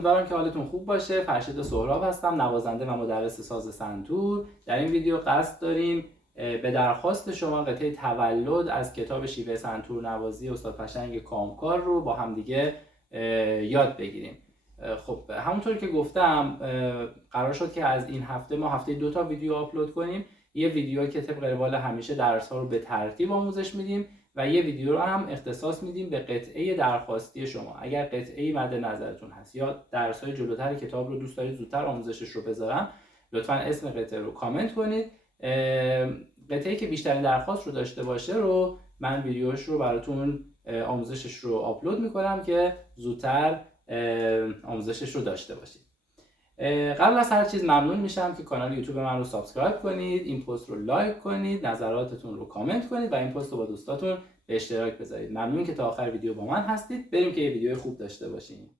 امیدوارم که حالتون خوب باشه. فرشید سهراب هستم، نوازنده و مدرس ساز سنتور. در این ویدیو قصد داریم به درخواست شما قطعه تولد از کتاب شیوه سنتور نوازی استاد پشنگ کامکار رو با همدیگه یاد بگیریم. خب همونطور که گفتم قرار شد که از این هفته ما هفته 2 تا ویدیو آپلود کنیم. یه ویدیو که طبق روال همیشه درس‌ها رو به ترتیب آموزش میدیم و یه ویدیو رو هم اختصاص میدیم به قطعه درخواستی شما. اگر قطعه‌ای مد نظرتون هست یا درس‌های جلوتر کتاب رو دوست دارید زودتر آموزشش رو بذارم، لطفاً اسم قطعه رو کامنت کنید. قطعه‌ای که بیشترین درخواست رو داشته باشه رو من ویدیوش رو براتون آموزشش رو آپلود میکنم که زودتر آموزشش رو داشته باشید. قبل از هر چیز ممنون میشم که کانال یوتیوب من رو سابسکرایب کنید، این پست رو لایک کنید، نظراتتون رو کامنت کنید و این پست رو با دوستاتون به اشتراک بذارید. ممنون که تا آخر ویدیو با من هستید. بریم که یه ویدیو خوب داشته باشیم.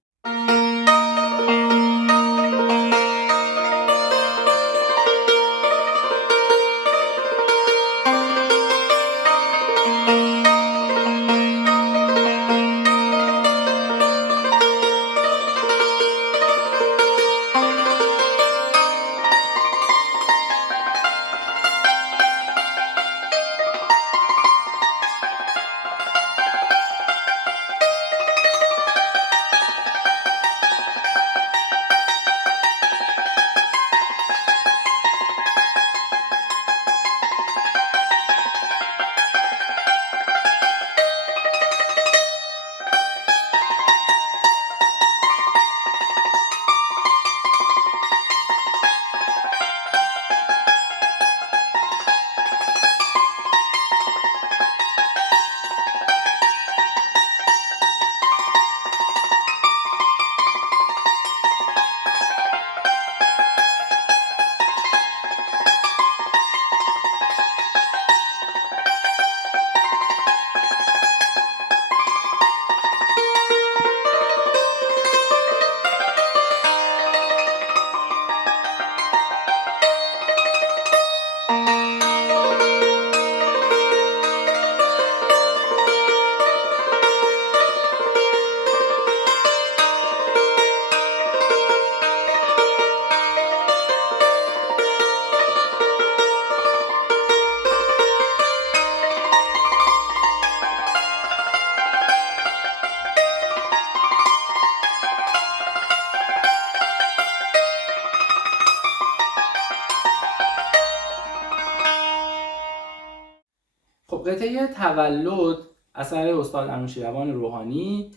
خب قطعه تولد اثر استاد انوشیروان روحانی،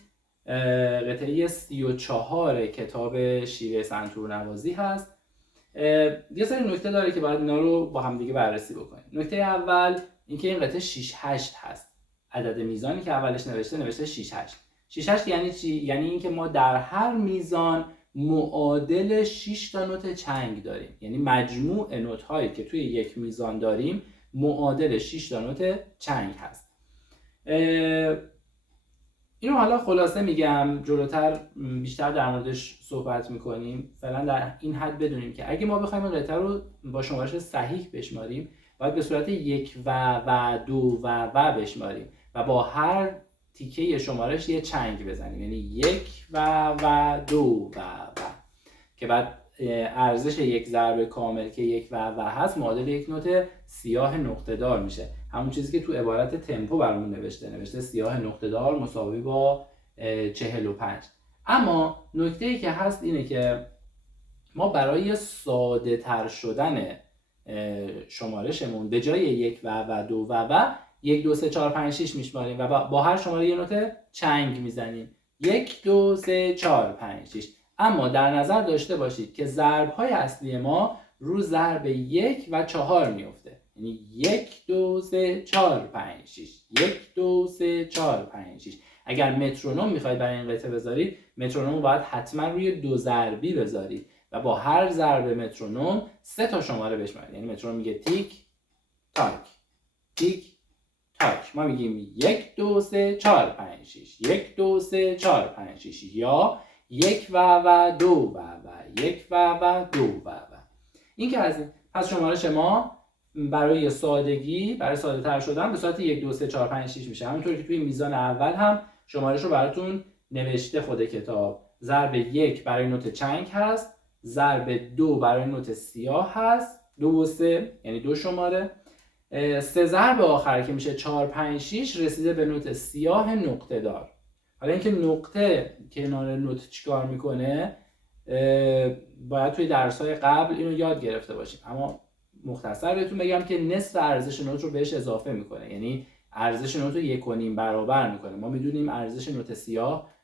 قطعه 34 کتاب شیوه سنتور نوازی هست. یه سری نکته داره که باید اینا رو با هم دیگه بررسی بکنیم. نکته اول اینکه این قطعه 6-8 هست. عدد میزانی که اولش نوشته 6-8 یعنی چی؟ یعنی اینکه ما در هر میزان معادل 6 تا نوت چنگ داریم. یعنی مجموع نوت هایی که توی یک میزان داریم معادل 6 تا نوت چنگ هست. اینو حالا خلاصه میگم، جلوتر بیشتر در موردش صحبت میکنیم. فعلا در این حد بدونیم که اگه ما بخوایم قطعه رو با شمارش صحیح بشماریم باید به صورت 1 و 2 و بشماریم و با هر تیکه شمارش یه چنگ بزنیم، یعنی 1 و 2 و که بعد ارزش یک ضرب کامل که 1 و هست معادل یک نوت سیاه نقطه دار میشه. همون چیزی که تو عبارت تمپو برامون نوشته سیاه نقطه دار مساوی با 45. اما نکته‌ای که هست اینه که ما برای ساده تر شدن شمارشمون به جای 1 و 2 و 1 2 3 4 5 6 میشماریم و با هر شماره یه نوت چنگ میزنیم. 1 2 3 4 5 6. اما در نظر داشته باشید که ضرب‌های اصلی ما رو ضرب 1 و 4 میفته. یعنی 1 2 3 4 5 6 1 2 3 4 5 6. اگر مترونوم میخواید برای این قطعه بذارید، مترونوم باید حتما روی 2 ضربی بذارید و با هر ضرب مترونوم 3 تا شماره بشمارید. یعنی مترونوم میگه تیک تاک تیک تاک. ما میگیم 1 2 3 4 5 6 1 2 3 4 5 6 یا 1 و 2 و 1 و 2 و. این که از این. پس شمارش ما برای سادگی، برای ساده تر شدن به صورت 1 2 3 4 5 6 میشه. همونطور که توی میزان اول هم شمارش رو براتون نوشته خود کتاب. ضرب 1 برای نوت چنگ هست، ضرب 2 برای نوت سیاه هست، 2 و 3 یعنی 2 شماره. 3 ضرب آخر که میشه 4 5 6 رسیده به نوت سیاه نقطه دار. حالا اینکه نقطه کنار نوت چیکار میکنه باید توی درس‌های قبل اینو یاد گرفته باشیم، اما مختصر بهتون بگم که نصف ارزش نوت رو بهش اضافه میکنه، یعنی ارزش نوت رو 1.5 برابر میکنه. ما میدونیم ارزش نوت سیاه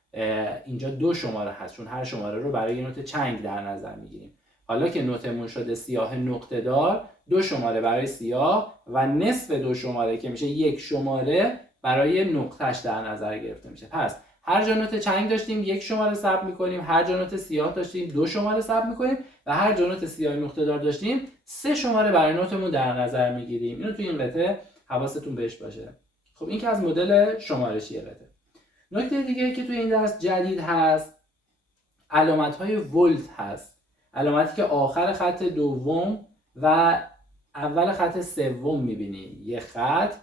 اینجا 2 شماره هست چون هر شماره رو برای نوت چنگ در نظر میگیریم. حالا که نوتمون شده سیاه نقطه دار، 2 شماره برای سیاه و نصف 2 شماره که میشه 1 شماره برای نقطهش در نظر گرفته میشه. پس هر جا نوت چنگ داشتیم 1 شماره ثبت میکنیم، هر جا نوت سیاه داشتیم 2 شماره ثبت میکنیم و هر جا نوت سیاه نقطه دار داشتیم 3 شماره برای نوتمون در نظر میگیریم. اینو توی این قطعه حواستون بهش باشه. خب این که از مدل شمارشی قطعه. نکته دیگه که توی این درس جدید هست علامت‌های ولت هست. علامتی که آخر خط دوم و اول خط سوم می‌بینیم. یه خط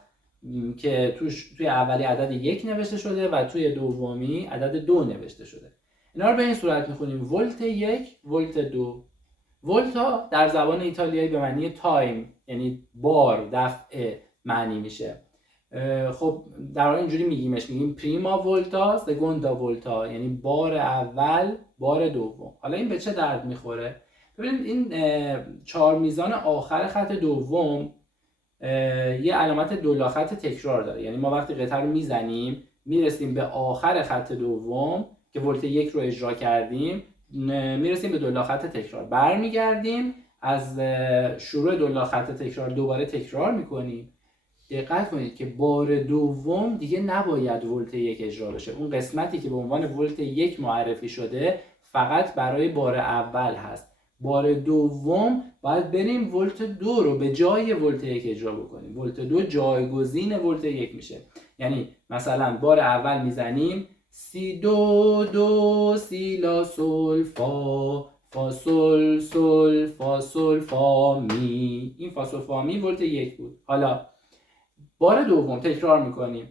که توی اولی عدد 1 نوشته شده و توی دومی عدد 2 نوشته شده. اینا رو به این صورت می‌خونیم: ولت 1، ولت 2. ولتا در زبان ایتالیایی به معنی تایم، یعنی بار، دفعه معنی میشه. خب در واقع اینجوری میگیم پریما ولتا، سگوندا ولتا، یعنی بار اول، بار دوم. حالا این به چه درد میخوره؟ ببینید این 4 میزان آخر خط دوم یه علامت دولاخط تکرار داره، یعنی ما وقتی قطعه رو میزنیم میرسیم به آخر خط دوم که ولت 1 رو اجرا کردیم، میرسیم به دولاخط تکرار، برمیگردیم از شروع دولاخط تکرار دوباره تکرار میکنیم. دقت کنید که بار دوم دیگه نباید ولت 1 اجرا بشه. اون قسمتی که به عنوان ولت 1 معرفی شده فقط برای بار اول هست. بار دوم باید بریم ولت 2 رو به جای ولت 1 اجرا بکنیم. ولت 2 جایگزین ولت 1 میشه. یعنی مثلا بار اول میزنیم سی دو دو سی لا سول فا، فا سول سول فا سول فا می. این فا سول فا می ولت 1 بود. حالا بار دوم تکرار میکنیم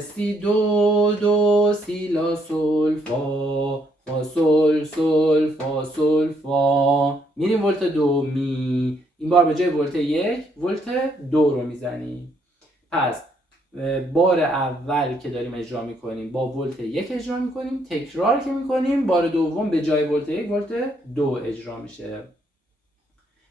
سی دو دو سی لا سول فا، فا سول سول فا سول فا، میریم ولت 2 می. این بار به جای ولت 1 ولت 2 رو میزنیم. پس بار اول که داریم اجرا میکنیم با ولت 1 اجرا میکنیم، تکرار که میکنیم بار دوم به جای ولت 1 ولت 2 اجرا میشه.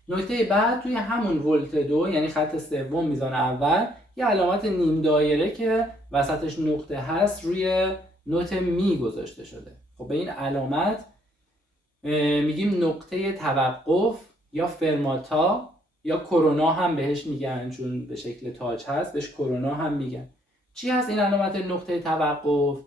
نکته بعد توی همون ولت 2 یعنی خط سوم میزان اول یه علامت نیم دایره که وسطش نقطه هست روی نوت می گذاشته شده. خب به این علامت میگیم نقطه توقف یا فرماتا یا کرونا هم بهش میگن، چون به شکل تاج هست بهش کرونا هم میگن. چی هست این علامت نقطه توقف؟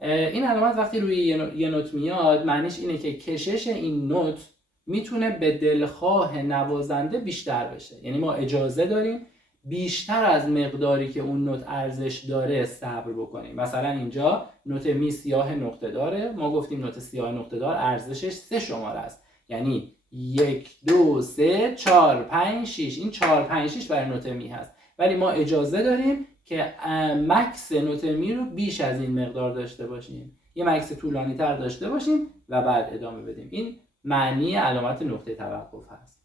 این علامت وقتی روی یه نوت میاد معنیش اینه که کشش این نوت میتونه به دلخواه نوازنده بیشتر بشه. یعنی ما اجازه داریم بیشتر از مقداری که اون نوت ارزش داره صبر بکنیم. مثلا اینجا نوت می سیاه نقطه داره، ما گفتیم نوت سیاه نقطه دار ارزشش 3 شماره است، یعنی 1 2 3 4 5 6. این 4 5 6 برای نوت می هست، ولی ما اجازه داریم که مکس نوت می رو بیش از این مقدار داشته باشیم، یه مکس طولانی تر داشته باشیم و بعد ادامه بدیم. این معنی علامت نقطه توقف هست.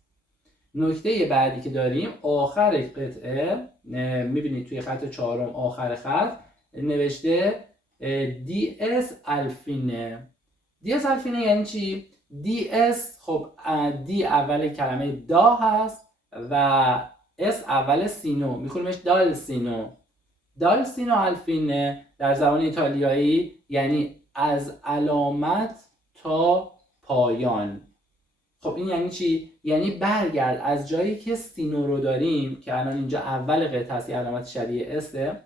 نکته بعدی که داریم آخر قطعه، میبینید توی خط چهارم آخر خط نوشته دی اس الفینه. دی اس الفینه یعنی چی؟ دی اس خب دی اول کلمه دا هست و اس اول سینو، میخونیمش دال سینو. دال سینو الفینه در زبان ایتالیایی یعنی از علامت تا پایان. خب این یعنی چی؟ یعنی برگرد از جایی که سینو رو داریم که الان اینجا اول قطعه هست، علامت شبیه اسه،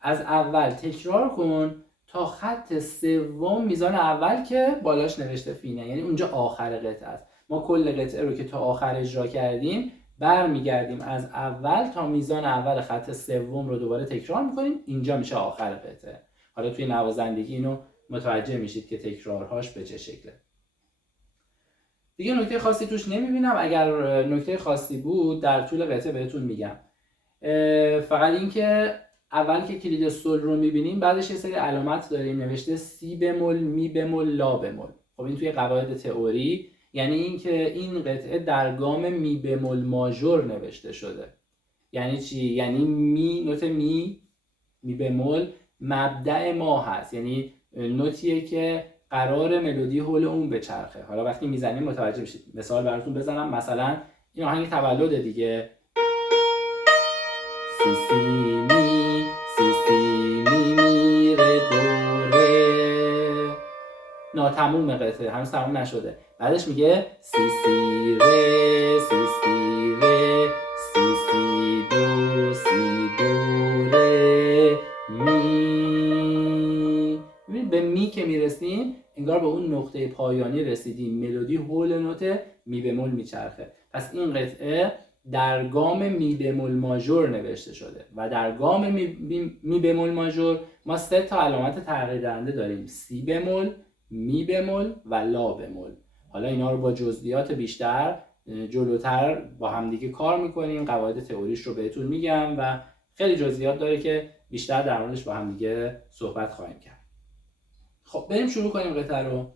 از اول تکرار کن تا خط سوم میزان اول که بالاش نوشته فینه، یعنی اونجا آخر قطعه است. ما کل قطعه رو که تا آخر اجرا کردیم برمیگردیم از اول تا میزان اول خط سوم رو دوباره تکرار میکنیم، اینجا میشه آخر قطعه. حالا توی نوازندگی اینو متوجه میشید که تکرارهاش به چه شکله. دیگه نکته خاصی توش نمیبینم، اگر نکته خاصی بود در طول قطعه بهتون میگم. فقط این که اول که کلید سل رو میبینیم بعدش یه سری علامت داریم نوشته سی بمول، می بمول، لا بمول. خب این توی قواعد تئوری یعنی اینکه این قطعه در گام می بمول ماژور نوشته شده. یعنی چی؟ یعنی می، نوت می بمول مبدأ ما هست، یعنی نوتیه که قرار ملودی حول اون بچرخه. حالا وقتی میزنیم متوجه میشید. مثال براتون بزنم، مثلا این آهنگ تولد دیگه، سی سی می، سی سی می می ره دو ره، ناتموم قطعه، هنوز تموم نشده. بعدش میگه سی سی ره، سی سی ره، سی سی دو، سی دو ره می. ببینید به می که میرسیم انگار به اون نقطه پایانی رسیدیم، ملودی حول نوت می بمول میچرخه. پس این قطعه در گام می بمول ماژور نوشته شده و در گام می بمول ماژور ما 3 تا علامت تغییر دهنده داریم: سی بمول، می بمول و لا بمول. حالا اینا رو با جزئیات بیشتر جلوتر با همدیگه کار میکنیم، قواعد تئوریش رو بهتون میگم و خیلی جزئیات داره که بیشتر در موردش با همدیگه صحبت خواهیم کرد. خب بریم شروع کنیم قطعه رو.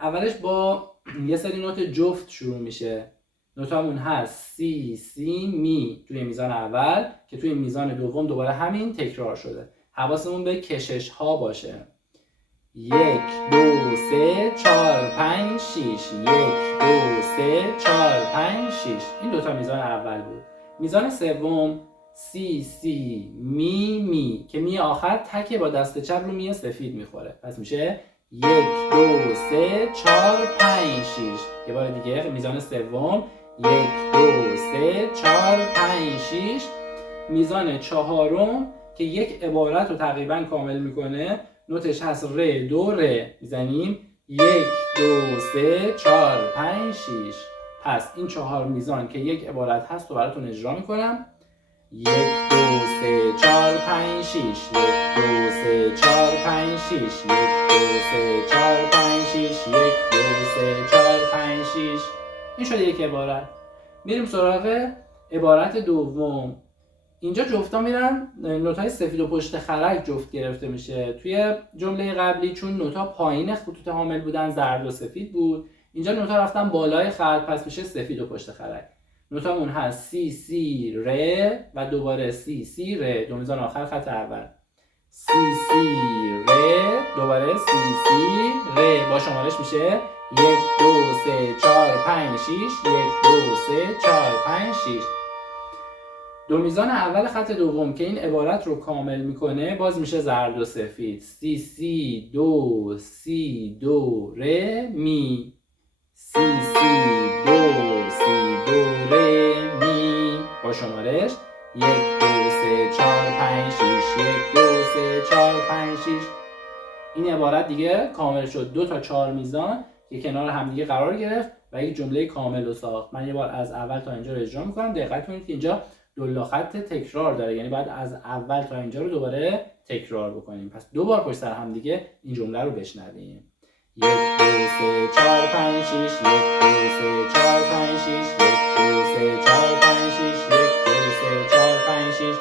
اولش با یه سری نوت جفت شروع میشه. نوتامون هست سی سی می توی میزان اول که توی میزان دوم دوباره همین تکرار شده. حواسمون به کشش ها باشه. 1 2 3 4 5 6، 1 2 3 4 5 6. این دوتا میزان اول بود. میزان سوم سی سی می می که می آخر تک با دست چپ رو می سفید میخوره. پس میشه 1 2 3 4 5 6. یه بار دیگه میزان سوم 1 2 3 4 5 6. میزان چهارم که یک عبارت رو تقریبا کامل میکنه، نوتش هست ره دو ره، میزنیم 1 2 3 4 5 6. پس این 4 میزان که یک عبارت هست رو براتون اجرا میکنم. 1 2 3 4 5 6، 1 2 3 4 5 6، 1 2 3 4 5 6، 1 2 3 4 5 6. این شده یک عبارت. میریم سراغ عبارت دوم. اینجا جفتا میرن، نوتای سفید و پشت خرک جفت گرفته میشه. توی جمله قبلی چون نوتا پایین خطوط حامل بودن زرد و سفید بود، اینجا نوتا رفتن بالای خط، پس میشه سفید و پشت خرک. نوتامون هست سی سی ره و دوباره سی سی ره، دو میزان آخر خط اول. سی سی ره دوباره سی سی ره، با شمارش میشه 1 2 3 4 5 6، 1 2 3 4 5 6. دو میزان اول خط دوم که این عبارت رو کامل میکنه باز میشه زرد و سفید. سی سی دو سی دو ره می، سی سی دو سی دو ره می، با شمارش 1 2 3 4 5 6، 1 2 3 4 5 6. این عبارت دیگه کامل شد. 2 تا 4 میزان که کنار همدیگه قرار گرفت و یک جمله کامل رو ساخت. من یه بار از اول تا اینجا رو اجرا میکنم. دقت کنید که اینجا دو خط تکرار داره، یعنی باید از اول تا اینجا رو دوباره تکرار بکنیم. پس 2 بار پشت سر هم دیگه این جمله رو بشنویم. 1 2 3 4 5 6، 1 2 3 4 5 6، 1 2 3 4 5 6، 1 2 3 4 5 6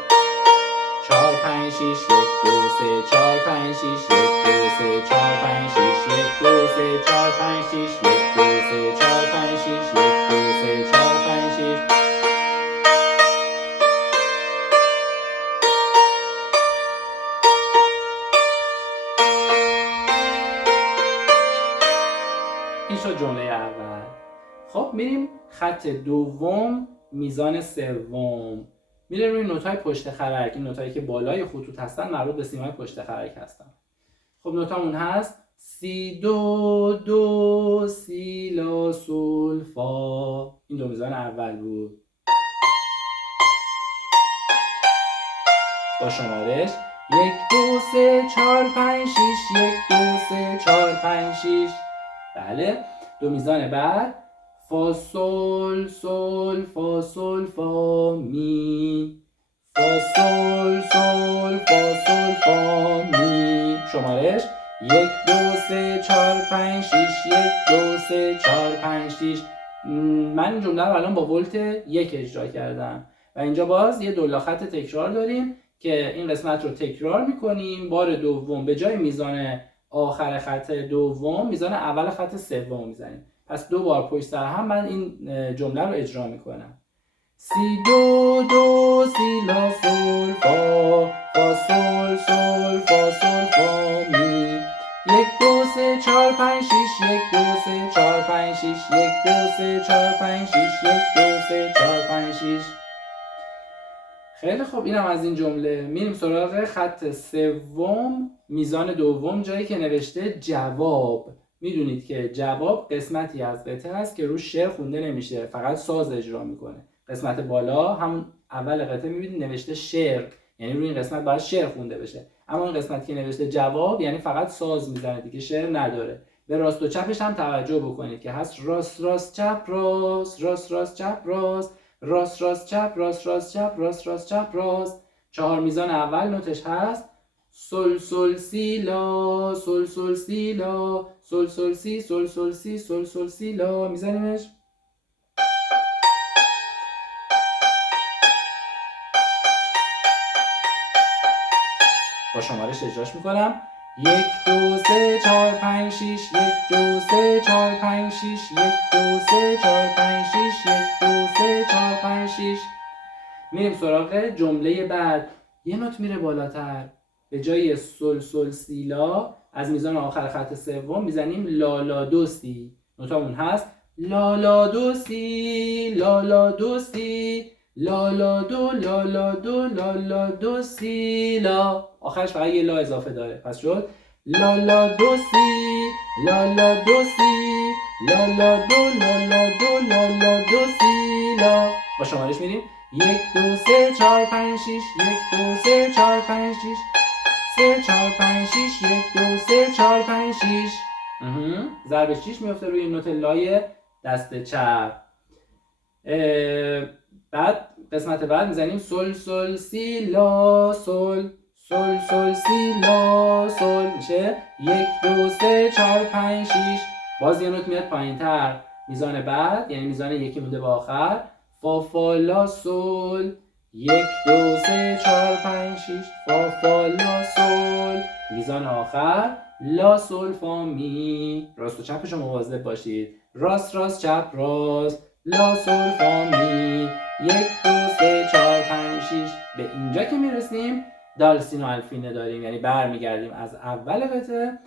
4 5 6، 1 2 3 4 5 6، 1 2 3 4 5 6، 1 2 3 4 5 6، 1 2 3 4 5 6، 1 2 3 4 5 6. این شد جمله اول. خب میریم خط دوم، میزان سوم. میره روی نوتای پشت خرک. این نوتایی که بالای خطوط هستن مربوط به سیمای پشت خرک هستن. خب نوتامون هست سی دو دو سی لا سول فا. این دو میزان اول بود. با شمارش 1 2 3 4 5 6، 1 2 3 4 5 6. بله. دو میزان بعد فا سول سول فا سول فا می، فا سول سول فا سول فا می. شمارش 1 2 3 4 5 6، 1 2 3 4 5 6. من این جمله رو الان با ولت 1 اجرا کردم و اینجا باز یه دولا خط تکرار داریم که این قسمت رو تکرار میکنیم. بار دوم به جای میزان آخر خط دوم میزان اول خط سوم میزنیم. پس 2 بار پشت سر هم من این جمله رو اجرا میکنم. سی دو دو سی لا سول فا فا سول سول فا سول فا می 1 2 3 4 5 6 1 2 3 4 5 6 1 2 3 4 5 6 1 2 3 4 5 6. خیلی خوب، اینم از این جمله. میریم سراغ خط سوم، میزان دوم، جایی که نوشته جواب. میدونید که جواب قسمتی از قطعه است که روش شعر خونده نمیشه، فقط ساز اجرا میکنه. قسمت بالا همون اول قطعه میبینید نوشته شعر، یعنی روی این قسمت باید شعر خونده بشه. اما این قسمتی که نوشته جواب یعنی فقط ساز میزنه دیگه، شعر نداره. به راست و چپش هم توجه بکنید که هست راست راست چپ راست، راست راست چپ راست، راست راست چپ راست راست چپ راست راست چپ راست. 4 میزان اول نوتش هست سل سل سی لا، سل سل سی لا، سل سل سی، سل سل سی، سل سل سی لا. میزنیمش. با شمارش اجراش میکنم. 1 2 3 4 5 6 1 2 3 4 5 6 1 2 3 4 5 6 1 2 3 4 5 6. میریم سراغ جمله بعد. یه نوت میره بالاتر، به جای سل سل سی لا از میزان آخر خط سوم میزنیم لا لا دو سی. نوتامون هست لا لا دو سی، لا لا دو سی، لا لا دو، لا لا دو، لا لا دو سی لا. آخرش فقط یه لا اضافه داره، پس شد لا لا دو سی، لا لا دو سی، لا لا دو، لا لا دو، لا لا دو سی لا. با شمارش میریم. 1 2 3 4 5 6 1 2 3 4 5 6 3 4 5 6 1 2 3 4 5 6. ضرب 6 میفته روی نوت لای دست چپ. بعد قسمت بعد میزنیم سل سل سی لا سل، سل سل سی لا سل. میشه 1 2 3 4 5 6. باز یه نوت میاد پایینتر، میزان بعد یعنی میزان یکی مونده به آخر فا فا لا سل. 1 2 3 4 5 6 فا فا لا سل. میزان آخر لا سل فا می. راست و چپش رو مواظب باشید. راست راست چپ راست، لا سل فا می. 1 2 3 4 5 6. به اینجا که میرسیم دال سین و الفینه داریم، یعنی برمیگردیم از اول قطعه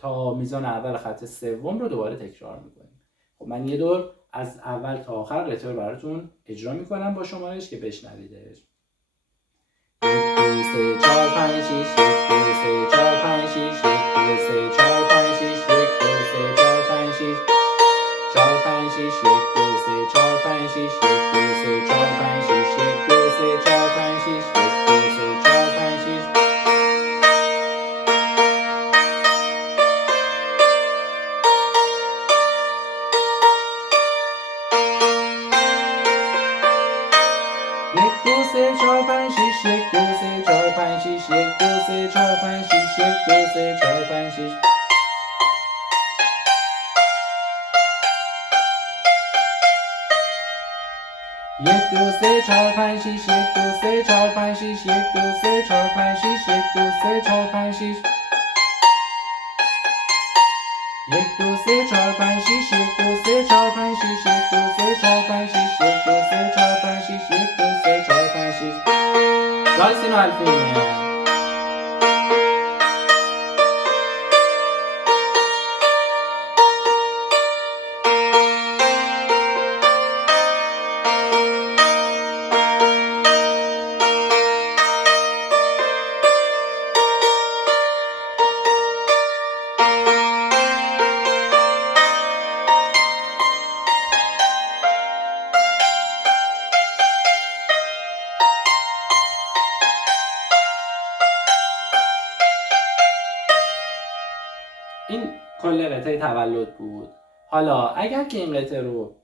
تا میزان اول خط سوم رو دوباره تکرار میکنیم. خب من یه دور از اول تا آخر قطعه رو براتون اجرا میکنم با شمارش که بشنویدش. 1 2 3 4 5 6 1 2 3 4 5 6 1 2 3 4 5 6 1 2 3 4 5 6 4 5 6 1 2 3 4 5 6 1 2 3 4 5 6 1 2 3 4 5 6 1 2 3 4 5 6. دال سین و الفینه. این کل قطعه تولد بود. حالا اگر که این قطعه رو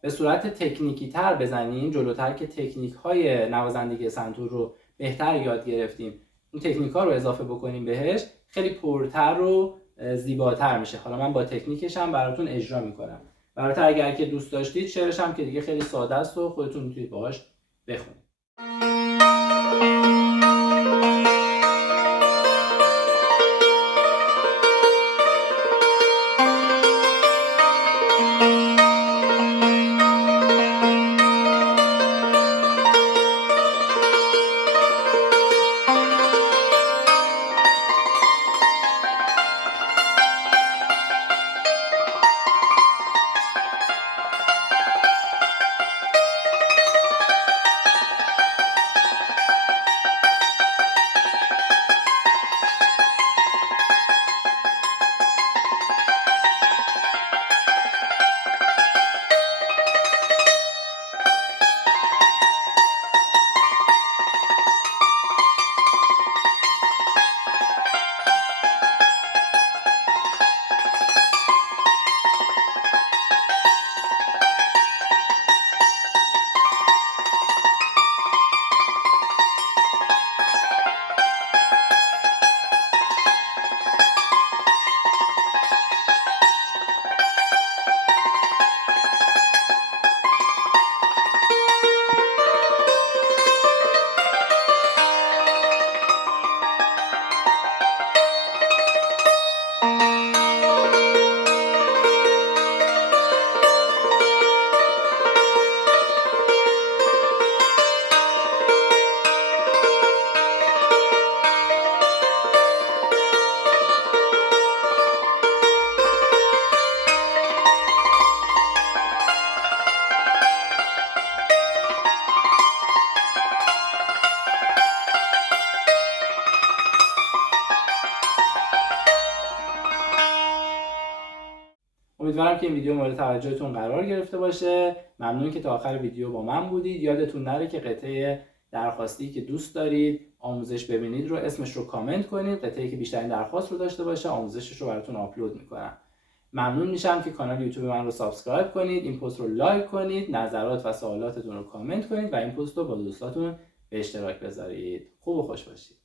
به صورت تکنیکی تر بزنیم جلوتر که تکنیک های نوازندگی سنتور رو بهتر یاد گرفتیم، این تکنیک ها رو اضافه بکنیم بهش، خیلی پرتر و زیباتر میشه. حالا من با تکنیکش هم براتون اجرا میکنم. براتر اگر که دوست داشتید شعرش هم که دیگه خیلی ساده است و خودتون میتونید باهاش بخونید. امیدوارم که این ویدیو مورد توجهتون قرار گرفته باشه. ممنون که تا آخر ویدیو با من بودید. یادتون نره که قطعه درخواستی که دوست دارید آموزش ببینید رو اسمش رو کامنت کنید. قطعه‌ای که بیشترین درخواست رو داشته باشه آموزشش رو براتون آپلود میکنم. ممنون میشم که کانال یوتیوب من رو سابسکرایب کنید، این پست رو لایک کنید، نظرات و سوالاتتون رو کامنت کنید و این پست رو با دوستاتون به اشتراک بذارید. خوب و خوش باشید.